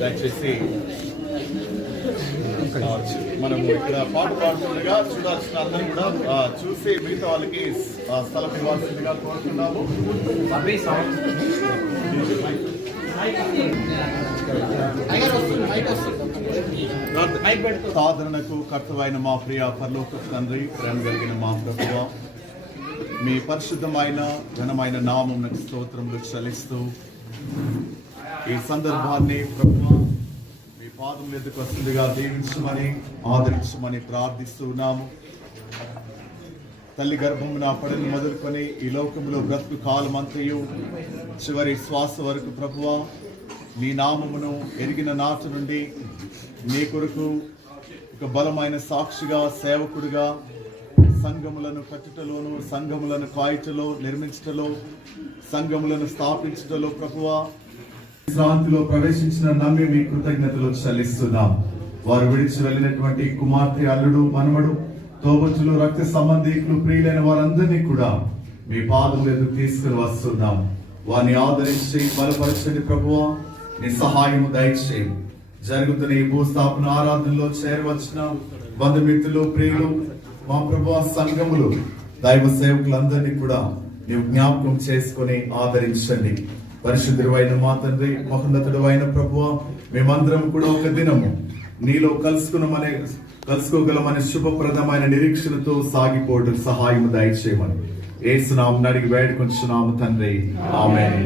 దయచేసి మనము ఇక్కడ పాట పాడుతుండగా చూడాల్సిన అందరూ కూడా చూసి మిగతా వాళ్ళకి స్థలం ఇవ్వాల్సిందిగా కోరుతున్నాము. సాధనకు కర్తవైన మా ప్రియ పరలోక తండ్రి, ప్రేమ కలిగిన మా ప్రభువా, మీ పరిశుద్ధమైన ఘనమైన నామమునకు స్తోత్రములు చెల్లిస్తూ ఈ సందర్భాన్ని ప్రభువా మీ పాదముల ఎదుకు వస్తుందిగా దీవించమని ఆదరించమని ప్రార్థిస్తున్నాము. తల్లి గర్భమున పడని మొదలుకొని ఈ లోకంలో బ్రతుకు కాలమంతయు చివరి శ్వాస వరకు ప్రభువా మీ నామమును ఎరిగిన నాటి నుండి మీ కొరకు ఒక బలమైన సాక్షిగా, సేవకుడిగా సంఘములను కట్టుటలోను, సంఘములను కాయటలో, నిర్మించటలో, సంఘములను స్థాపించటలో ప్రభువా శాంతిలో ప్రవేశించిన నమ్మి మీ కృతజ్ఞతలు చెల్లిస్తున్నాం. వారు విడిచి వెళ్ళినటువంటి కుమార్తె, అల్లుడు, మనవడు, తోబుట్టులు, రక్త సంబంధికులు, ప్రియులైన వారందరినీ కూడా మీ పాదముల ఎదుగు తీసుకుని వస్తున్నాం. వారిని ఆదరించి బలపరచండి ప్రభువా, నీ సహాయము దయచేయండి. జరుగుతున్న ఈ భూస్థాపన ఆరాధనలో చేరవచ్చిన బంధుమిత్రులు, ప్రియులు, మా ప్రభువా సంఘములు, దైవ సేవకులందరినీ కూడా నీవు జ్ఞాపకం చేసుకుని ఆదరించండి. పరిశుద్ధుడైన మా తండ్రి, మహోన్నతుడు అయిన ప్రభువా, మేమందరం కూడా ఒక దినము నీలో కలుసుకోగలమనే శుభప్రదమైన నిరీక్షణతో సాగిపోవడం సహాయం దయచేయమని యేసు నామమున అడిగి వేడుకొంచున్నాము తండ్రి, ఆమేన్.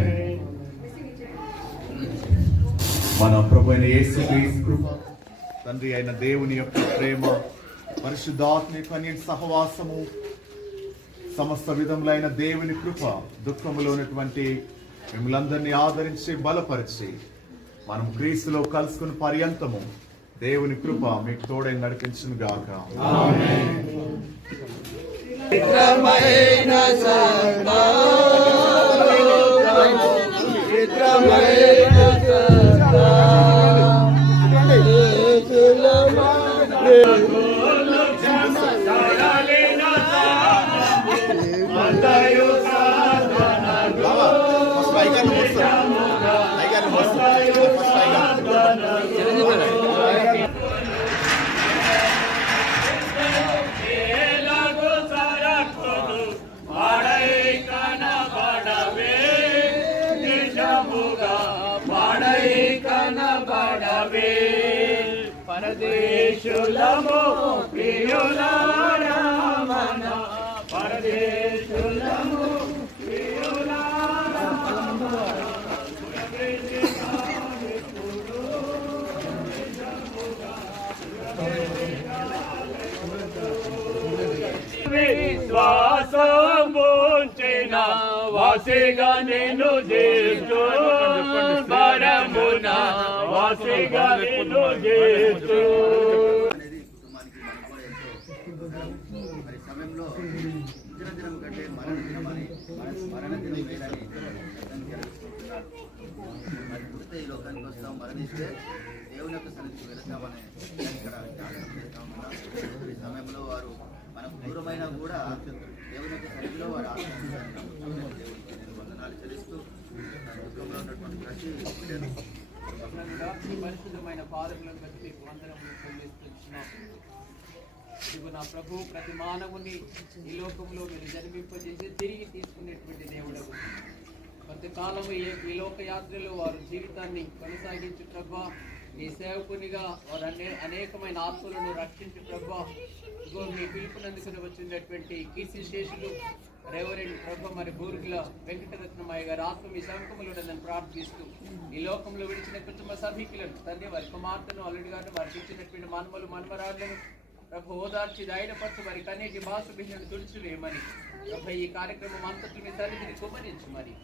మన ప్రభు అయిన యేసు క్రీస్తు కృప, తండ్రి అయిన దేవుని యొక్క ప్రేమ, పరిశుద్ధాత్మ యొక్క సహవాసము, సమస్త విధములైన దేవుని కృప, దుఃఖములో ఉన్నటువంటి మిమ్మల్ందరినీ ఆదరించి బలపరిచి మనం క్రీస్తులో కలుసుకుని పర్యంతము దేవుని కృప మీకు తోడై నడిపించును గాక. Kana పరదేశులము ప్రియులారా మన పరదేశులము ప్రియులారా విశ్వాసం ఉంచిన వాసిగా నేను చేస్తూ పరమున వాసిగా నేను చేస్తూ అనేది కుటుంబానికి మనకు కూడా ఎంతో మరి సమయంలో దినం కంటే మరణ దినమని మరణ దినం వేరని మరి పుడితే ఈ లోకానికి వస్తాం, మరణిస్తే దేవుని యొక్క సన్నిధికి వెళతామని ఇక్కడ జ్ఞాపకం చేస్తాం కదా. ఈ సమయంలో వారు మనకు దూరమైనా కూడా దేవుని యొక్క సన్నిధిలో వారు ఆశ్రయించారు. దేవునికి నేను వందనాలు చెల్లిస్తూ దుఃఖంలో ఉన్నటువంటి ప్రతి బిడ్డను పరిశుద్ధమైన పాదములను బట్టి మీకు వందనములు చెల్లిస్తున్నాం. ఇదిగో నా ప్రభు, ప్రతి మానవుని ఈ లోకంలో మీరు జన్మింపజేసి తిరిగి తీసుకునేటువంటి దేవుడు. కొంతకాలము ఈ లోక యాత్రలో వారు జీవితాన్ని కొనసాగించు ప్రభా, నీ సేవకునిగా వారు అనేకమైన ఆత్మలను రక్షించు ప్రభా. ఇదిగో మీ పిలుపునందుకుని వచ్చినటువంటి కీర్తి శేషులు రెవరెండ్ ప్రభు మరి బూరుగుల వెంకటరత్నమయ్య గారి ఆత్మ మీ సంకములు నన్ను ప్రార్థిస్తూ ఈ లోకంలో విడిచిన కుటుంబ సభ్యులను తండ్రి వారి కుమార్తెను అల్లుడి గారిని వారికి ఇచ్చినటువంటి మన్మలు మన్మరాళ్లను ప్రభు ఓదార్చి ధైర్యపరచు వారి కన్నీటి బాసు బిడ్డను తుడిచివేయమని ప్రభు ఈ కార్యక్రమం అంతటి మీ తల్లిని కుమరించమని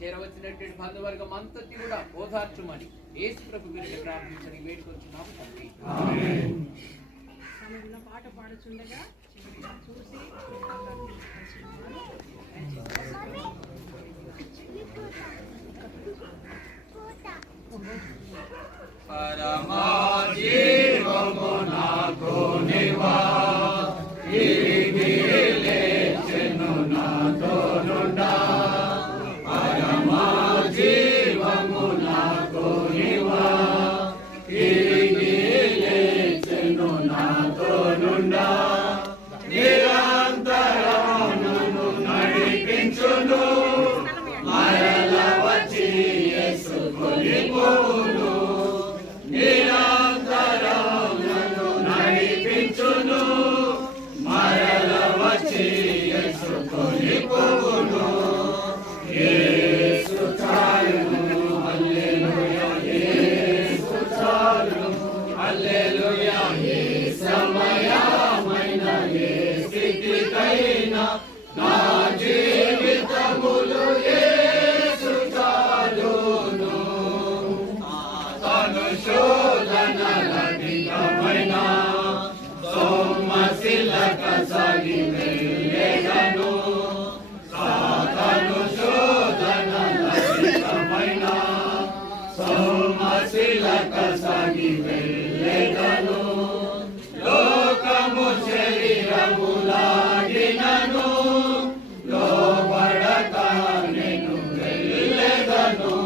చేరవచ్చినటువంటి బంధువర్గం అంతటి కూడా ఓదార్చుమని యేసు ప్రభు గురించి ప్రార్థించని వేడుకొచ్చున్నాము తండ్రి. పాట పాడుచుండగా చూసి పరమా జీవము నాకు నివా లేచెను నాతో నుండా. పరమా జీవము నాకు నివా లేచెను నాతో నుండా. నిరంతరం నన్ను నడిపించును, మరల వచ్చి యేసు కొలిపోవును. నిరంతరం నన్ను నడిపించును, మరల వచ్చి యేసు కొలిపోవును. యేసు చాలును, హల్లెలూయా, యేసు చాలును, హల్లెలూయా. ఏ సమయమైన ఏ స్థితికైనా నా జీవితములు యేసు చాలును. తను శోధనలధికమైన సోమశిలక సాగి వెళ్ళెదను. సాతను శోధనలధికమైన సోమశిలక సాగి వెళ్ళెదను. లోకము శరీరములాగినను లోబడక నేను వెళ్ళెదను.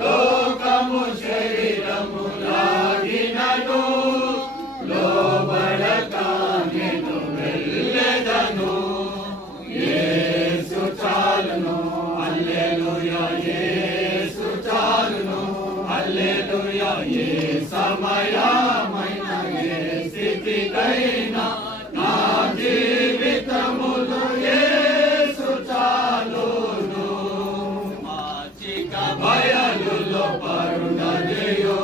లోకము శరీరములాగినను లోబడక నేను వెళ్ళెదను. యేసు చాలును, హల్లెలూయా, యేసు చాలును, హల్లెలూయా. ఏ సమయమైన ఏ స్థితికైనా నా జీవితములు యేసు చాలును. మాచిక బయలులో పరుండజేయు,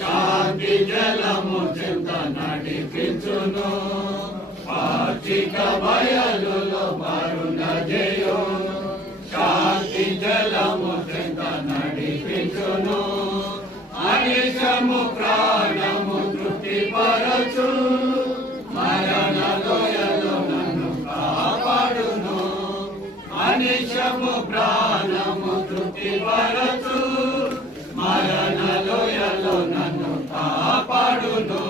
శాంతి జలము చెంత నడిపించును. మాచిక బయలులో పరుండజేయు, శాంతి జలము చెంత నడిపించును. అనిశము ప్రాణము తృప్తిపరచు, మరణ లోయలో నన్ను కాపాడును. అనిశము ప్రాణము తృప్తిపరచు, మరణ లోయలో నన్ను కాపాడును.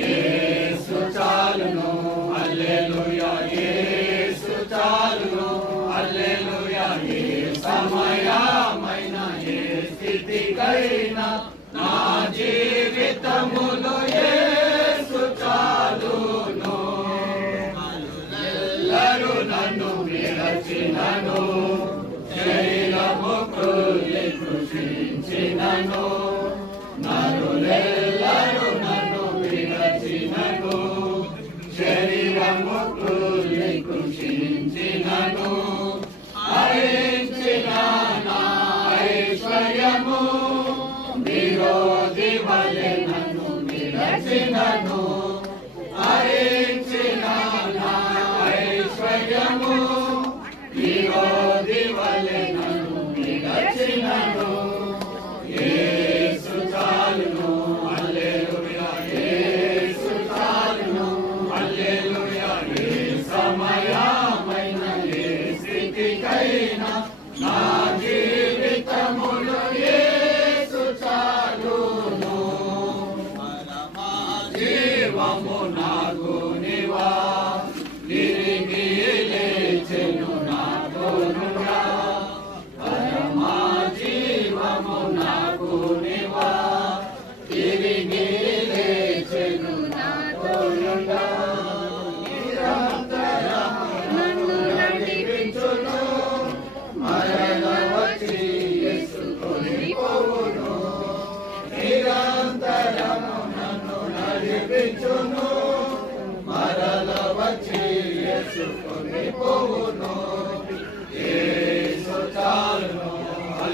యేసు చాలును, హల్లెలూయా, యేసు చాలును, హల్లెలూయా. ఏ సమయమైన ఏ స్థితికైనా నా జీవితములో యేసు చాలును. ఎల్లరూ నన్ను విరచినను, శరీరము కృషించినను, నరులెల్లరూ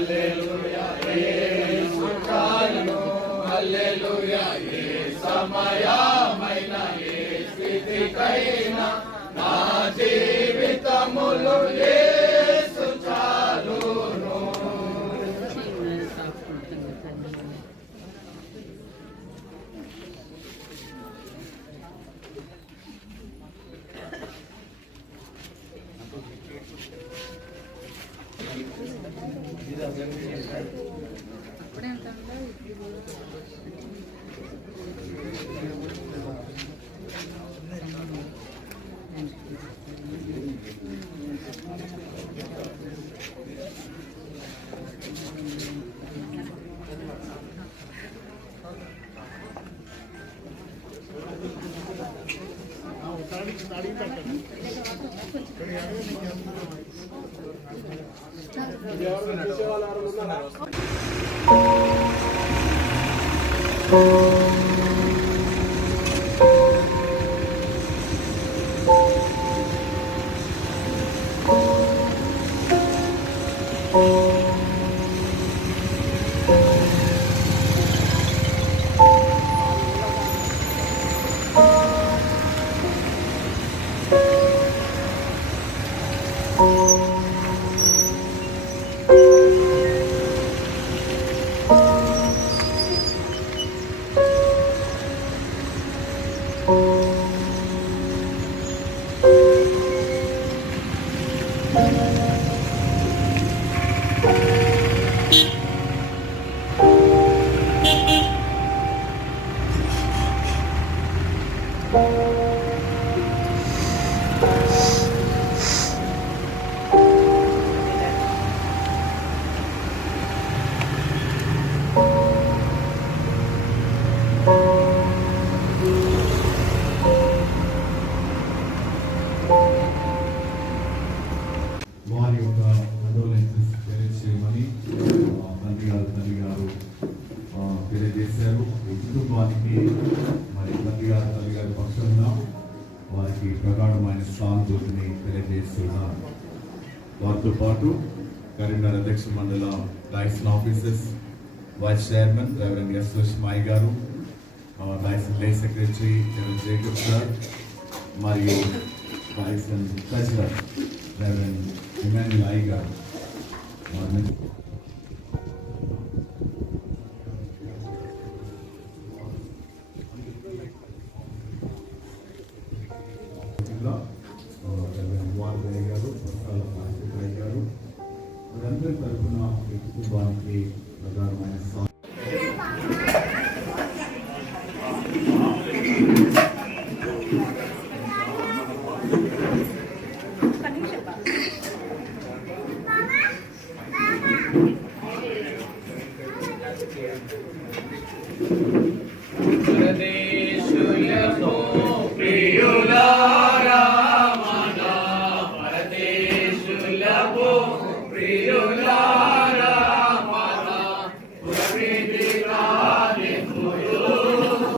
హల్లెలూయా యేసు చాలును హల్లెలూయా ఏ సమయమైన ఏ స్థితికైనా నా జీవితములో యేసు చాలును. వారి యొక్క కండోలెన్సెస్ తెలియజేయమని తల్లి గారు తెలియజేశారు. ఈ కుటుంబానికి మరి తల్లి గారి పక్షంగా వారికి ప్రగాఢమైన సానుభూతిని తెలియజేస్తున్నారు. వారితో పాటు కరీంనగర్ అధ్యక్ష మండల licence officers vice chairman reverend S Lakshmayi గారు, licence lay secretary Jacob sir మరియు licence treasurer reverend Emmanuel I గారు వీరందరి తరఫున ఈ కుటుంబానికి ప్రధానమైన